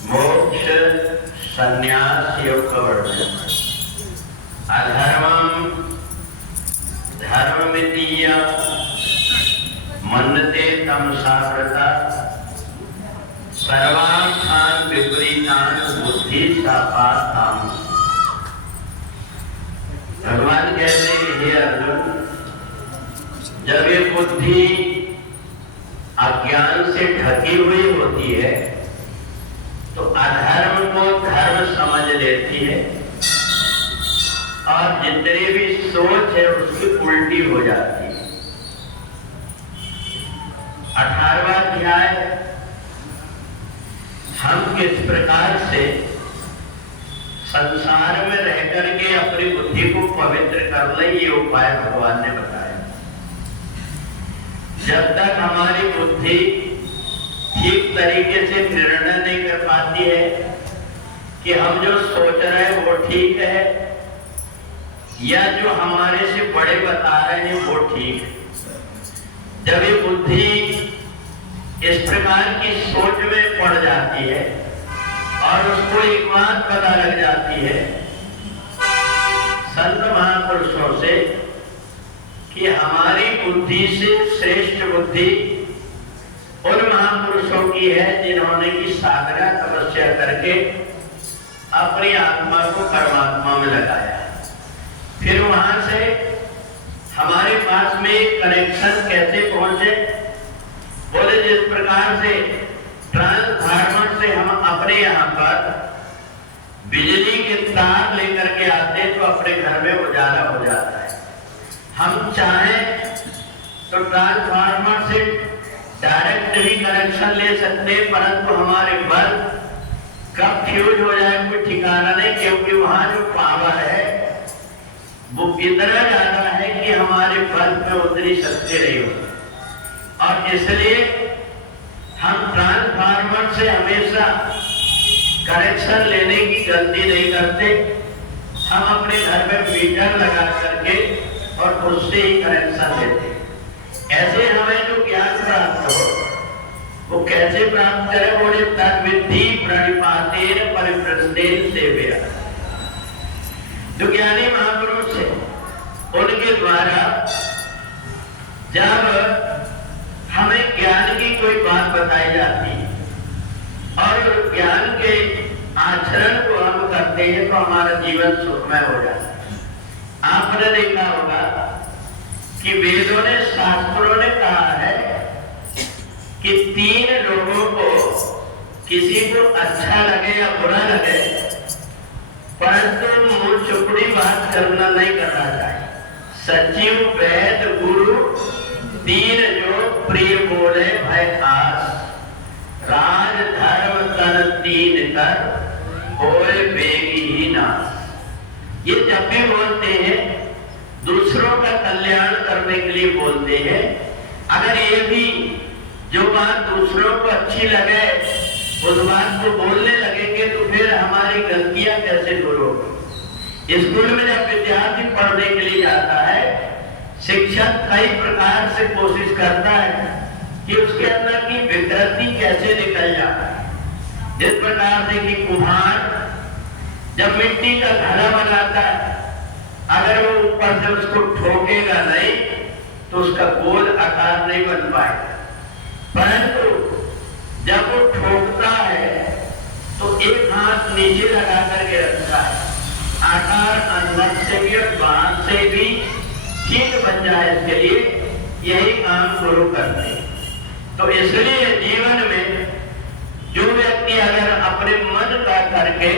मोक्ष संन्यास योग का वर्णन। अधर्मम धर्ममितीय मन्यते तमसा व्रता सर्वार्थान विपरीतान बुद्धि सापाताम। भगवान कहते हैं हे अर्जुन, जब ये बुद्धि अज्ञान से ढकी हुई होती है तो अधर्म को धर्म समझ लेती है और जितनी भी सोच है उसकी उल्टी हो जाती है। 18वां अध्याय हम किस प्रकार से संसार में रह करके अपनी बुद्धि को पवित्र कर ले, ये उपाय भगवान ने बताया। जब तक हमारी बुद्धि ठीक तरीके से निर्णय नहीं कर पाती है कि हम जो सोच रहे हैं वो ठीक है या जो हमारे से बड़े बता रहे हैं वो ठीक है, जब ये बुद्धि इस प्रकार की सोच में पड़ जाती है और उसको एक बात पता लग जाती है संत महापुरुषों से कि हमारी बुद्धि से श्रेष्ठ बुद्धि उन महापुरुषों की है जिन्होंने की साधना तपस्या करके अपनी आत्मा को परमात्मा में लगाया। फिर वहां से हमारे पास में एक कनेक्शन कैसे पहुंचे? बोले जिस प्रकार से ट्रांसफार्मर से हम अपने यहाँ पर बिजली के तार लेकर के आते तो अपने घर में उजाला हो जाता है। हम चाहें तो ट्रांसफार्मर से डायरेक्ट भी कनेक्शन ले सकते हैं, परंतु हमारे बल्ब कब फ्यूज हो जाए कोई ठिकाना नहीं, क्योंकि वहां जो पावर है वो इतना ज्यादा है कि हमारे बल्ब में उतनी शक्ति नहीं होती। और इसलिए हम ट्रांसफार्मर से हमेशा कनेक्शन लेने की गलती नहीं करते। हम अपने घर में मीटर लगा करके और उससे ही कनेक्शन लेते। ऐसे हमें जो ज्ञान प्राप्त हो वो कैसे प्राप्त करें? बोले तद्विद्धि प्रणिपातेन परिप्रश्नेन सेव्या। जो ज्ञानी महापुरुष है उनके द्वारा जब हमें ज्ञान की कोई बात बताई जाती है और ज्ञान के आचरण को हम करते हैं तो हमारा जीवन सुखमय हो जाता है। आपने देखा होगा कि वेदों ने शास्त्रों ने कहा है कि 3 लोगों को किसी को अच्छा लगे या बुरा लगे, परंतु मुंह चुपड़ी बात करना नहीं करना चाहिए। सचिव वैद गुरु 3 जो प्रिय बोले भय आस, राज धर्म तन 3 कर होए बेगी ही नाश। ये जब भी बोलते हैं दूसरों का कल्याण करने के लिए बोलते हैं। अगर ये भी जो बात दूसरों को अच्छी लगे उस बात को बोलने लगेंगे तो फिर हमारी गलतियां कैसे दूर होगी? स्कूल में जब विद्यार्थी पढ़ने के लिए जाता है, शिक्षक कई प्रकार से कोशिश करता है कि उसके अंदर की विकृति कैसे निकल जाए। जिस प्रकार से कि कुम्हार जब मिट्टी का घड़ा बनाता है, अगर वो ऊपर से उसको ठोकेगा नहीं तो उसका गोल आकार नहीं बन पाएगा, परंतु जब वो ठोकता है तो एक हाथ नीचे लगा करके रखता है, आकार अंदर से भी और बाहर से भी ठीक बन जाए, इसके लिए यही काम गुरु करते हैं। तो इसलिए जीवन में जो व्यक्ति अगर अपने मन का करके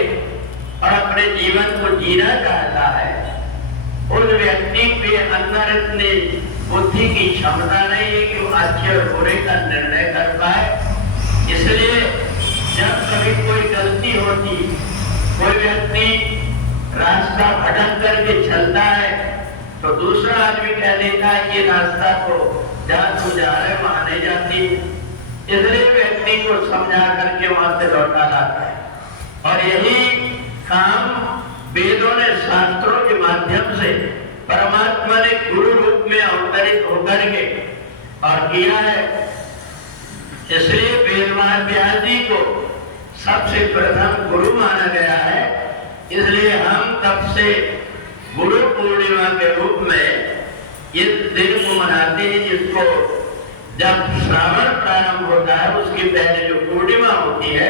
और अपने जीवन को जीना चाहता है, उस व्यक्ति के अंदर इतनी बुद्धि की क्षमता नहीं है कि वो अच्छे और बुरे का निर्णय कर पाए। इसलिए जब कभी कोई गलती होती, कोई व्यक्ति रास्ता भटक करके चलता है तो दूसरा आदमी कह देता है कि रास्ता को जहाँ तू जा रहे वहां नहीं जाती, इसलिए व्यक्ति को समझा करके वहां से लौटा लाता है। और यही काम वेदों ने शास्त्रों के माध्यम से परमात्मा ने गुरु रूप में अवतरित होकर के और किया है। इसलिए वेदव्यास जी को सबसे प्रथम गुरु माना गया है। इसलिए हम तब से गुरु पूर्णिमा के रूप में इस दिन को मनाते हैं, जिसको जब श्रावण प्रारंभ होता है उसकी पहले जो पूर्णिमा होती है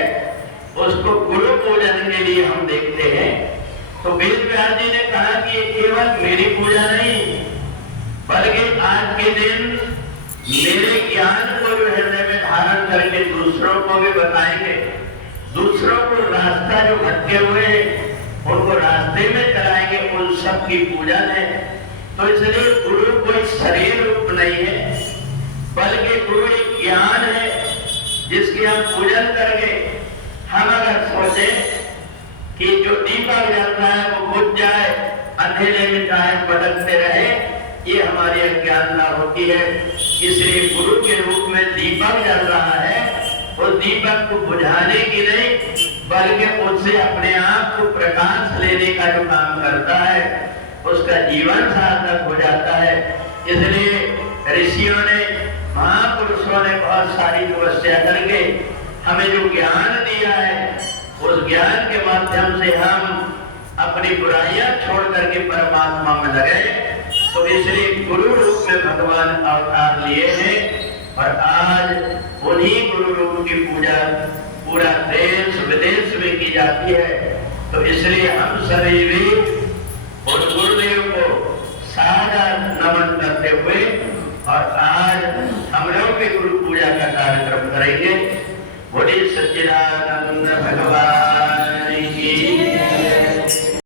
उसको गुरु पूजन के लिए हम देखते हैं। तो वेद व्यास जी ने कहा कि ये केवल मेरी पूजा नहीं, बल्कि आज के दिन मेरे ज्ञान को जो हृदय में धारण करके दूसरों को भी बताएंगे, दूसरों को रास्ता जो भटके हुए उनको रास्ते में चलाएंगे, उन सब की पूजन है। तो इसलिए गुरु कोई शरीर रूप नहीं है, बल्कि गुरु एक ज्ञान है जिसकी हम पूजन करके हम अगर सोचे कि जो दीपक जल रहा है वो बुझ जाए, अंधेरे में चाहे भटकते रहे, ये हमारी अज्ञानता होती है। इसलिए गुरु के रूप में दीपक जल रहा है, वो दीपक को बुझाने की नहीं, बल्कि उससे अपने आप को प्रकाश लेने का जो काम करता है उसका जीवन सार्थक हो जाता है। इसलिए ऋषियों ने, महापुरुषों ने बहुत सारी तपस्या करके हमें जो ज्ञान दिया है, उस ज्ञान के माध्यम से हम अपनी बुराइयां छोड़ करके परमात्मा में लगे। तो इसलिए गुरु रूप में भगवान अवतार लिए हैं और आज उन्हीं गुरु रूप की पूजा पूरा देश विदेश में की जाती है। तो इसलिए हम सभी भी उस गुरुदेव को सादर नमन करते हुए और आज हम लोग भी गुरु पूजा का कार्यक्रम करेंगे। बोलिए सच्चिदानंद